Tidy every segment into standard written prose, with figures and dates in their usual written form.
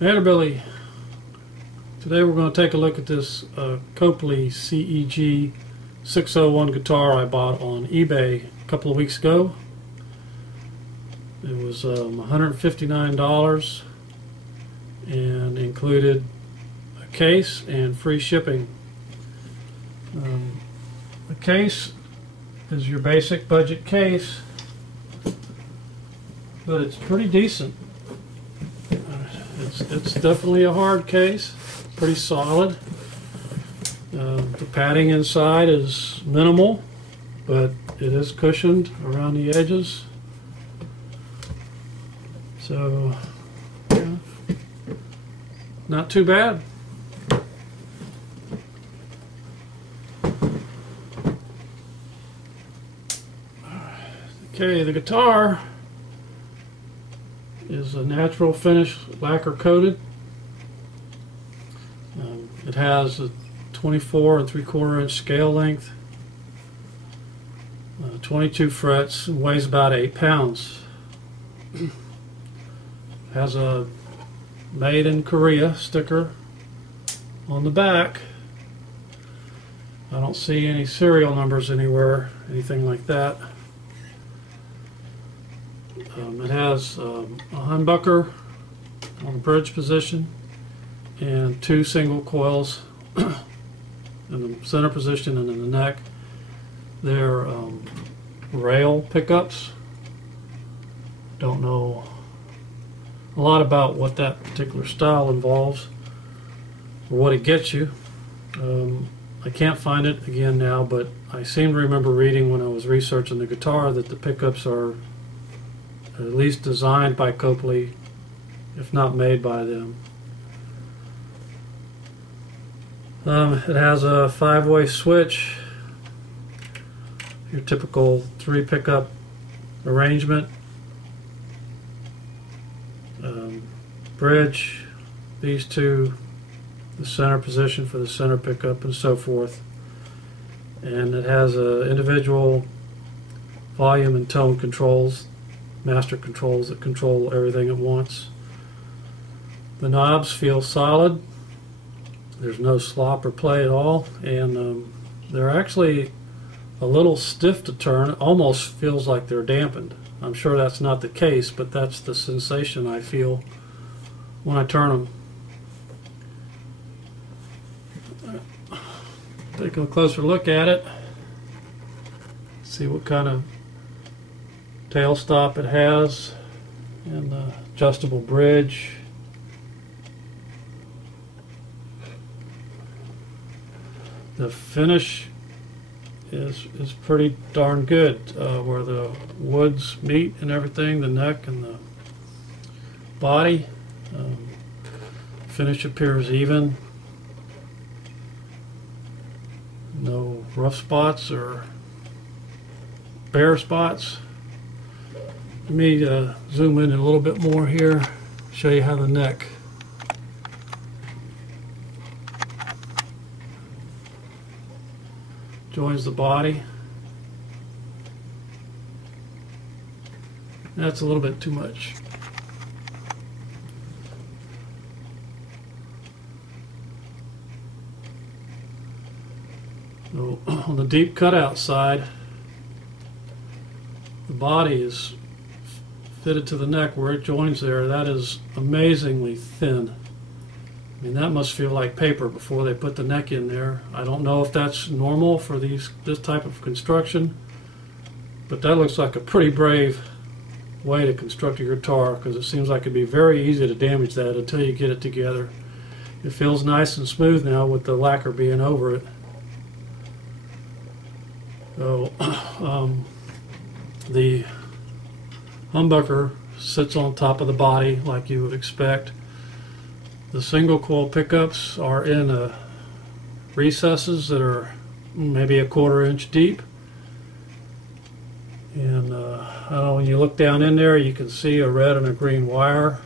Hey Billy, today we're going to take a look at this Copley CEG-601 guitar I bought on eBay a couple of weeks ago. It was $159 and included a case and free shipping. The case is your basic budget case, but it's pretty decent. It's definitely a hard case, pretty solid. The padding inside is minimal, but it is cushioned around the edges. So, yeah, not too bad. Okay, the guitar is a natural finish, lacquer coated. It has a 24 3/4 inch scale length, 22 frets, and weighs about 8 pounds. Has a made in Korea sticker on the back. I don't see any serial numbers anywhere, anything like that. It has a humbucker on the bridge position and 2 single coils in the center position and in the neck. They're rail pickups. Don't know a lot about what that particular style involves or what it gets you. I can't find it again now, but I seem to remember reading when I was researching the guitar that the pickups are at least designed by Copley, if not made by them. It has a 5-way switch, your typical 3 pickup arrangement, bridge, these 2, the center position for the center pickup, and so forth. And it has individual volume and tone controls, master controls that control everything at once. The knobs feel solid. There's no slop or play at all, and they're actually a little stiff to turn. It almost feels like they're dampened. I'm sure that's not the case, but that's the sensation I feel when I turn them. Take a closer look at it. See what kind of tail stop it has, and the adjustable bridge. The finish is pretty darn good, where the woods meet and everything, the neck and the body. Finish appears even. No rough spots or bare spots. Let me zoom in a little bit more here, show you how the neck joins the body. That's a little bit too much. So, on the deep cutout side, the body is fitted to the neck where it joins there. That is amazingly thin. I mean, that must feel like paper before they put the neck in there. I don't know if that's normal for this type of construction, but that looks like a pretty brave way to construct a guitar, because it seems like it'd be very easy to damage that until you get it together. It feels nice and smooth now with the lacquer being over it. So the humbucker sits on top of the body like you would expect. The single coil pickups are in recesses that are maybe 1/4 inch deep, and I don't know, when you look down in there you can see a red and a green wire.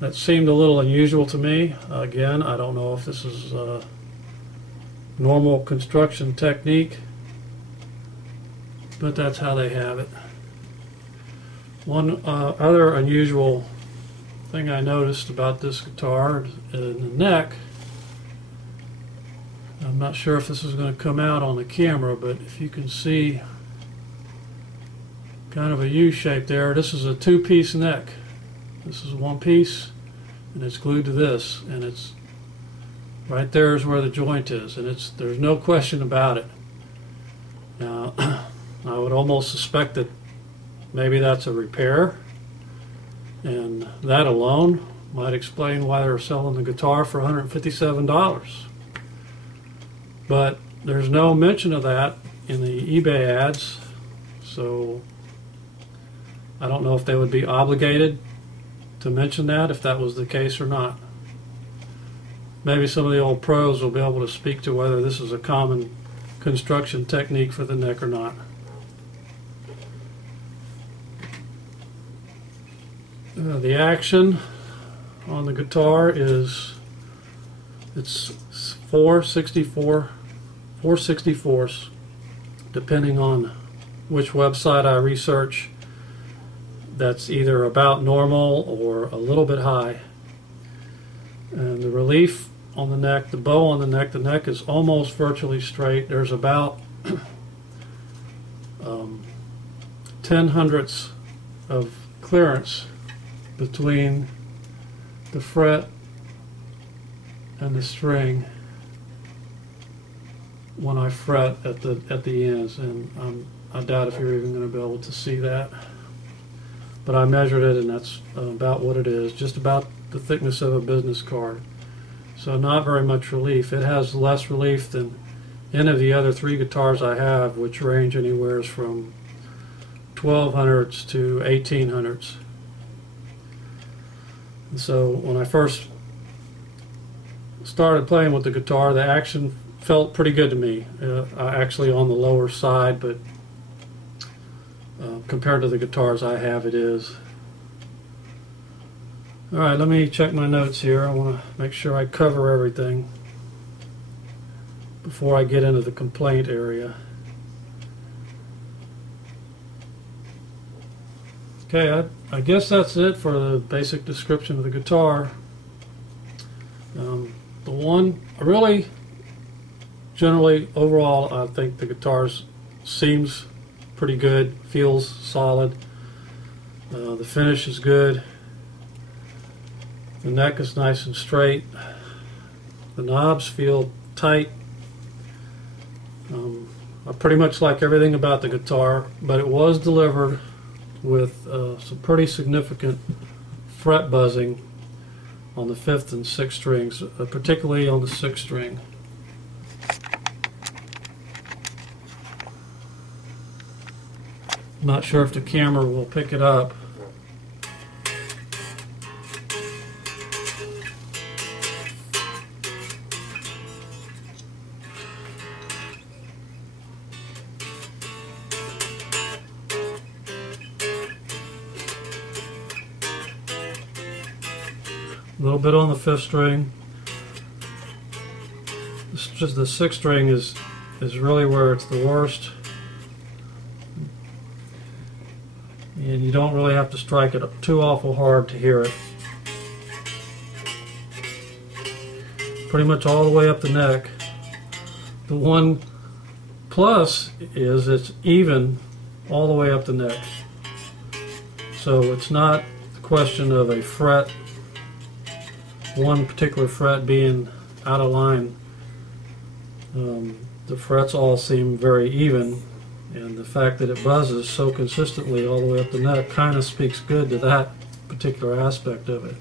That seemed a little unusual to me. Again, I don't know if this is normal construction technique, but that's how they have it. One other unusual thing I noticed about this guitar in the neck, I'm not sure if this is going to come out on the camera, but if you can see kind of a U shape there, this is a two-piece neck. This is one piece and it's glued to this, and it's right there is where the joint is, and there's no question about it. Now I would almost suspect that maybe that's a repair, and that alone might explain why they're selling the guitar for $157. But there's no mention of that in the eBay ads, so I don't know if they would be obligated to mention that if that was the case or not. Maybe some of the old pros will be able to speak to whether this is a common construction technique for the neck or not. The action on the guitar is it's 4/64ths, depending on which website I research. That's either about normal or a little bit high. And the relief on the neck, the bow on the neck is almost virtually straight. There's about 0.10 of clearance between the fret and the string when I fret at the ends, and I doubt if you're even going to be able to see that. But I measured it, and that's about what it is, just about the thickness of a business card. So not very much relief. It has less relief than any of the other three guitars I have, which range anywhere from 1200s to 1800s. And so when I first started playing with the guitar, the action felt pretty good to me. Actually on the lower side, but compared to the guitars I have, it is. Alright, let me check my notes here. I want to make sure I cover everything before I get into the complaint area. Okay, I guess that's it for the basic description of the guitar. The one, really, generally, overall, I think the guitar seems pretty good, feels solid. The finish is good. The neck is nice and straight. The knobs feel tight. I pretty much like everything about the guitar, but it was delivered with some pretty significant fret buzzing on the 5th and 6th strings, particularly on the 6th string. I'm not sure if the camera will pick it up. A little bit on the 5th string. Just the 6th string is really where it's the worst. And you don't really have to strike it too awful hard to hear it. Pretty much all the way up the neck. The one plus is it's even all the way up the neck. So it's not a question of a fret, one particular fret being out of line. The frets all seem very even, and the fact that it buzzes so consistently all the way up the neck kind of speaks good to that particular aspect of it.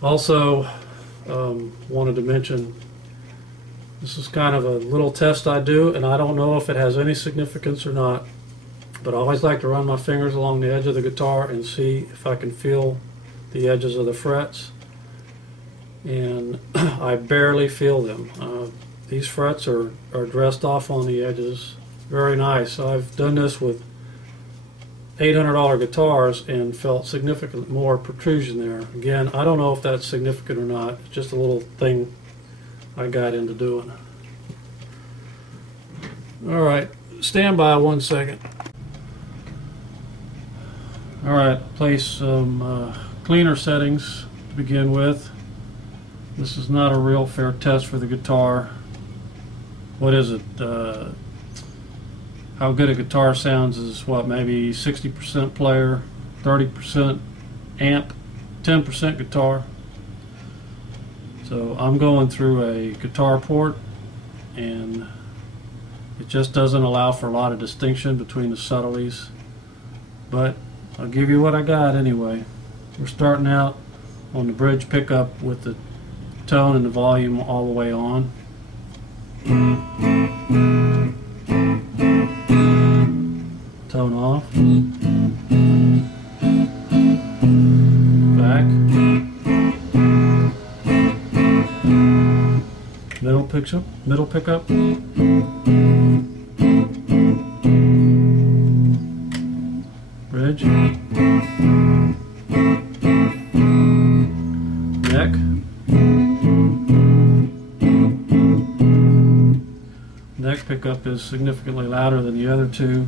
Also, wanted to mention, this is kind of a little test I do, and I don't know if it has any significance or not, but I always like to run my fingers along the edge of the guitar and see if I can feel the edges of the frets, and I barely feel them. These frets are dressed off on the edges. Very nice. I've done this with $800 guitars and felt significant more protrusion there. Again, I don't know if that's significant or not. It's just a little thing I got into doing. Alright, stand by 1 second. Alright, place some cleaner settings to begin with. This is not a real fair test for the guitar. What is it? How good a guitar sounds is what, maybe 60% player, 30% amp, 10% guitar. So I'm going through a guitar port, and it just doesn't allow for a lot of distinction between the subtleties, but I'll give you what I got anyway. We're starting out on the bridge pickup with the tone and the volume all the way on. Tone off. Back. Middle pickup. Bridge. Neck. Neck pickup is significantly louder than the other two.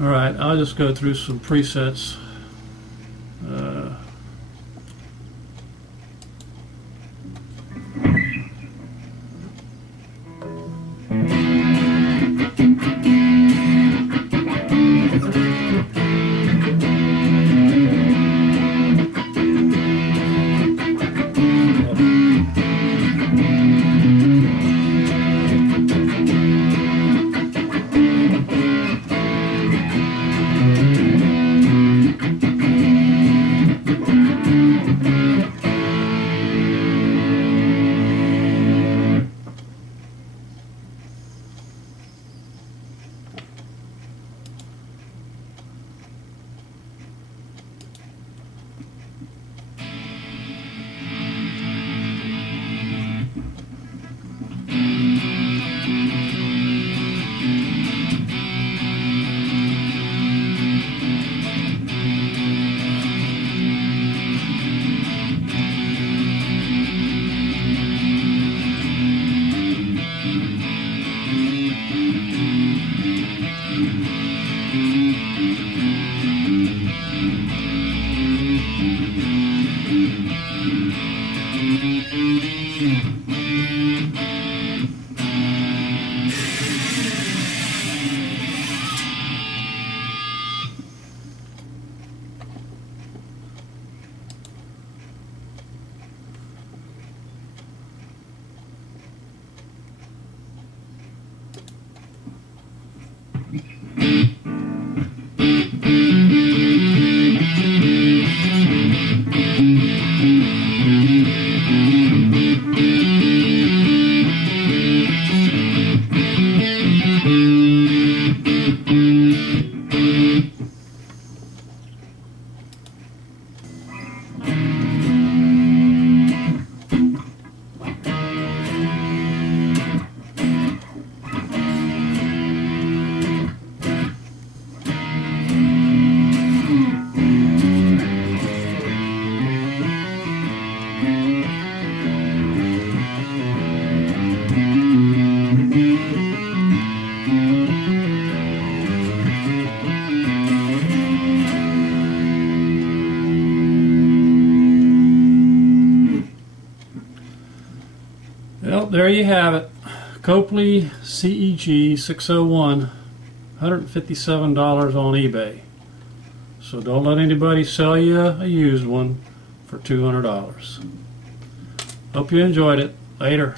Alright, I'll just go through some presets. Well, there you have it. Copley CEG-601, $157 on eBay. So don't let anybody sell you a used one for $200. Hope you enjoyed it. Later.